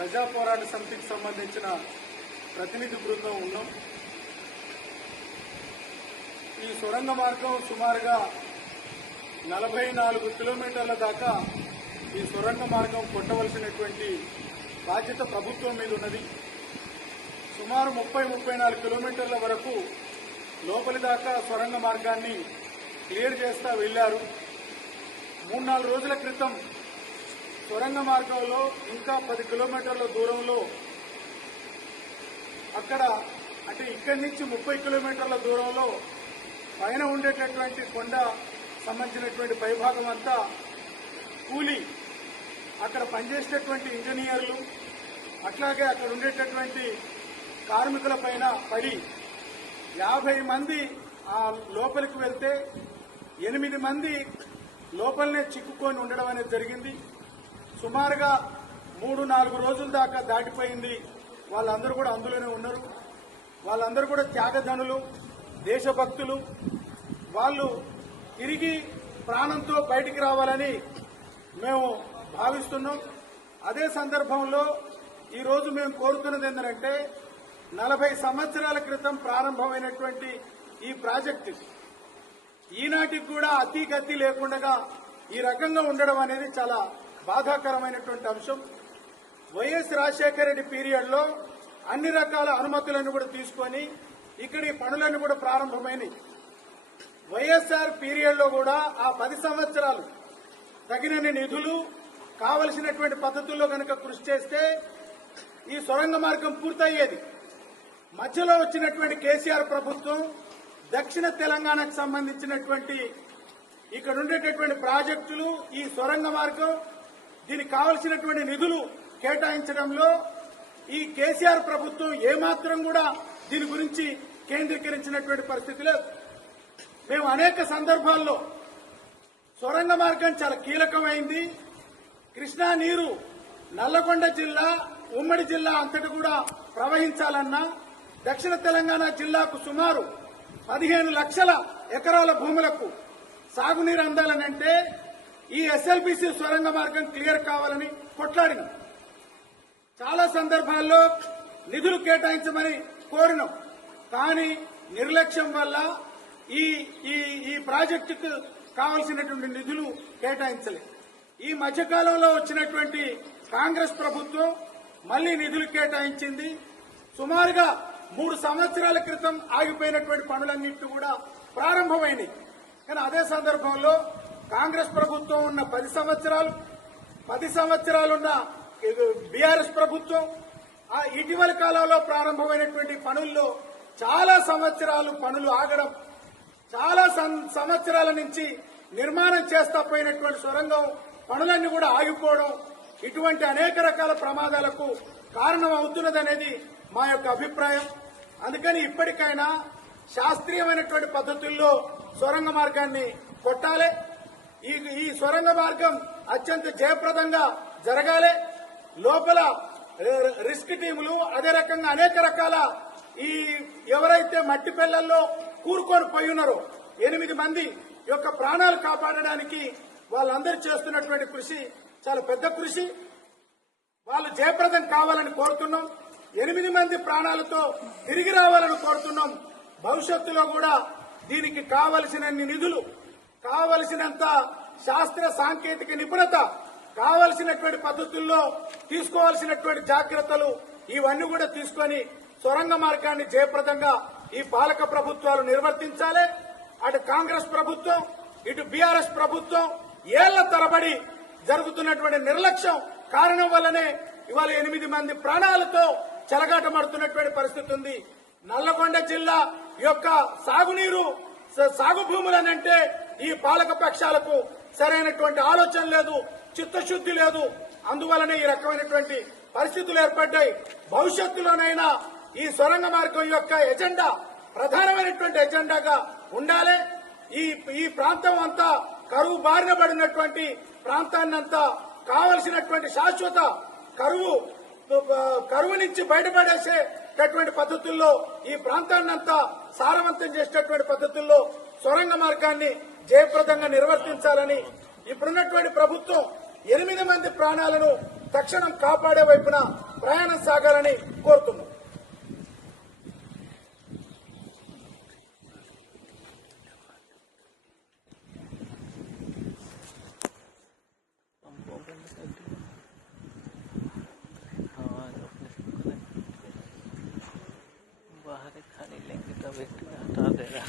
ప్రజా పోరాట సమితికి సంబంధించిన ప్రతినిధి బృందం ఉన్నాం. ఈ సొరంగ మార్గం సుమారుగా 44 కిలోమీటర్ల దాకా ఈ సొరంగ మార్గం కొట్టవలసినటువంటి బాధ్యత ప్రభుత్వం మీద ఉన్నది. సుమారు 30-34 కిలోమీటర్ల వరకు లోపలి దాకా సొరంగ మార్గాన్ని క్లియర్ చేస్తా వెళ్లారు. 3-4 రోజుల క్రితం సొరంగ మార్గంలో ఇంకా 10 కిలోమీటర్ల దూరంలో అక్కడ అంటే ఇక్కడి నుంచి 30 కిలోమీటర్ల దూరంలో పైన ఉండేటటువంటి కొండ సంబంధించినటువంటి పైభాగం అంతా కూలి అక్కడ పనిచేసేటటువంటి ఇంజనీర్లు అట్లాగే అక్కడ ఉండేటటువంటి కార్మికుల పైన పడి 50 మంది ఆ లోపలికి వెళ్తే 8 మంది లోపలనే చిక్కుకొని ఉండడం అనేది జరిగింది. సుమారుగా 3-4 రోజుల దాకా దాటిపోయింది. వాళ్ళందరూ కూడా అందులోనే ఉన్నారు. వాళ్ళందరూ కూడా త్యాగధనులు, దేశభక్తులు. వాళ్ళు తిరిగి ప్రాణంతో బయటికి రావాలని మేము భావిస్తున్నాం. అదే సందర్భంలో ఈరోజు మేము కోరుతున్నది ఏంటంటే 40 సంవత్సరాల క్రితం ప్రారంభమైనటువంటి ఈ ప్రాజెక్టు ఈనాటికి కూడా అతిగతి లేకుండా ఈ రకంగా ఉండడం అనేది చాలా బాధాకరమైనటువంటి అంశం. వైఎస్ రాజశేఖర రెడ్డి పీరియడ్లో అన్ని రకాల అనుమతులను కూడా తీసుకొని ఇక్కడ ఈ పనులన్నీ కూడా ప్రారంభమైనవి. వైఎస్ఆర్ పీరియడ్లో కూడా ఆ 10 సంవత్సరాలు తగినన్ని నిధులు కావలసినటువంటి పద్ధతుల్లో కనుక కృషి చేస్తే ఈ సొరంగ మార్గం పూర్తయ్యేది. మధ్యలో వచ్చినటువంటి కేసీఆర్ ప్రభుత్వం దక్షిణ తెలంగాణకు సంబంధించినటువంటి ఇక్కడ ఉండేటటువంటి ప్రాజెక్టులు ఈ సొరంగ మార్గం దీనికి కావలసినటువంటి నిధులు కేటాయించడంలో ఈ కేసీఆర్ ప్రభుత్వం ఏమాత్రం కూడా దీని గురించి కేంద్రీకరించినటువంటి పరిస్థితి లేదు. మేము అనేక సందర్భాల్లో సొరంగ మార్గం చాలా కీలకమైంది. కృష్ణా నీరు నల్లగొండ జిల్లా, ఉమ్మడి జిల్లా అంతటి కూడా ప్రవహించాలన్నా దక్షిణ తెలంగాణ జిల్లాకు సుమారు 15 లక్షల ఎకరాల భూములకు సాగునీరు అందాలనంటే ఈ ఎస్ఎల్బీసీ సొరంగ మార్గం క్లియర్ కావాలని కొట్లాడినాం. చాలా సందర్భాల్లో నిధులు కేటాయించమని కోరినాం. కానీ నిర్లక్ష్యం వల్ల ఈ ప్రాజెక్టుకు కావలసినటువంటి నిధులు కేటాయించలేదు. ఈ మధ్యకాలంలో వచ్చినటువంటి కాంగ్రెస్ ప్రభుత్వం మళ్లీ నిధులు కేటాయించింది. సుమారుగా 3 సంవత్సరాల క్రితం ఆగిపోయినటువంటి పనులన్నింటినీ కూడా ప్రారంభమైనవి. కానీ అదే సందర్భంలో కాంగ్రెస్ ప్రభుత్వం ఉన్న 10 సంవత్సరాలున్న బీఆర్ఎస్ ప్రభుత్వం ఇటీవల కాలంలో ప్రారంభమైనటువంటి పనుల్లో చాలా సంవత్సరాలు పనులు ఆగడం, చాలా సంవత్సరాల నుంచి నిర్మాణం చేస్తా పోయినటువంటి సొరంగం పనులన్నీ కూడా ఆగిపోవడం, ఇటువంటి అనేక రకాల ప్రమాదాలకు కారణం అవుతున్నదనేది మా యొక్క అభిప్రాయం. అందుకని ఇప్పటికైనా శాస్త్రీయమైనటువంటి పద్ధతుల్లో సొరంగ మార్గాన్ని కొట్టాలి. ఈ సొరంగ మార్గం అత్యంత జయప్రదంగా జరగాలి. లోపల రిస్క్ టీములు అదే రకంగా అనేక రకాల ఎవరైతే మట్టి పిల్లల్లో కూరుకొని పోయి ఉన్నారో 8 మంది యొక్క ప్రాణాలు కాపాడడానికి వాళ్ళందరూ చేస్తున్నటువంటి కృషి చాలా పెద్ద కృషి. వాళ్ళు జయప్రదం కావాలని కోరుతున్నాం. 8 మంది ప్రాణాలతో తిరిగి రావాలని కోరుతున్నాం. భవిష్యత్తులో కూడా దీనికి కావలసినన్ని నిధులు, కావలసినంత శాస్త్ర సాంకేతిక నిపుణత, కావలసినటువంటి పద్ధతుల్లో తీసుకోవాల్సినటువంటి జాగ్రత్తలు ఇవన్నీ కూడా తీసుకొని సొరంగ మార్గాన్ని జయప్రదంగా ఈ పాలక ప్రభుత్వాలు నిర్వర్తించాలి. అటు కాంగ్రెస్ ప్రభుత్వం, ఇటు బీఆర్ఎస్ ప్రభుత్వం ఏళ్ల తరబడి జరుగుతున్నటువంటి నిర్లక్ష్యం కారణం వల్లనే ఇవాళ 8 మంది ప్రాణాలతో చెలగాటమడుతున్నటువంటి పరిస్థితి ఉంది. నల్లగొండ జిల్లా యొక్క సాగు భూములనంటే ఈ పాలక పక్షాలకు సరైనటువంటి ఆలోచన లేదు, చిత్తశుద్ది లేదు. అందువల్లనే ఈ రకమైనటువంటి పరిస్థితులు ఏర్పడ్డాయి. భవిష్యత్తులోనైనా ఈ సొరంగ మార్గం యొక్క ఎజెండా ప్రధానమైనటువంటి ఎజెండాగా ఉండాలి. ఈ ప్రాంతం అంతా కరువు బారిన పడినటువంటి ప్రాంతాన్నంతా కావలసినటువంటి శాశ్వత కరువు నుంచి బయటపడేసేటటువంటి పద్ధతుల్లో ఈ ప్రాంతాన్నంతా సారవంతం చేసేటటువంటి పద్ధతుల్లో సొరంగ మార్గాన్ని జయప్రదంగా నిర్వర్తించాలని ఇప్పుడున్నటువంటి ప్రభుత్వం 8 మంది ప్రాణాలను తక్షణం కాపాడే వైపున ప్రయాణం సాగాలని కోరుతున్నాం. बाहर खाने लेंगे तब एक हटा देगा।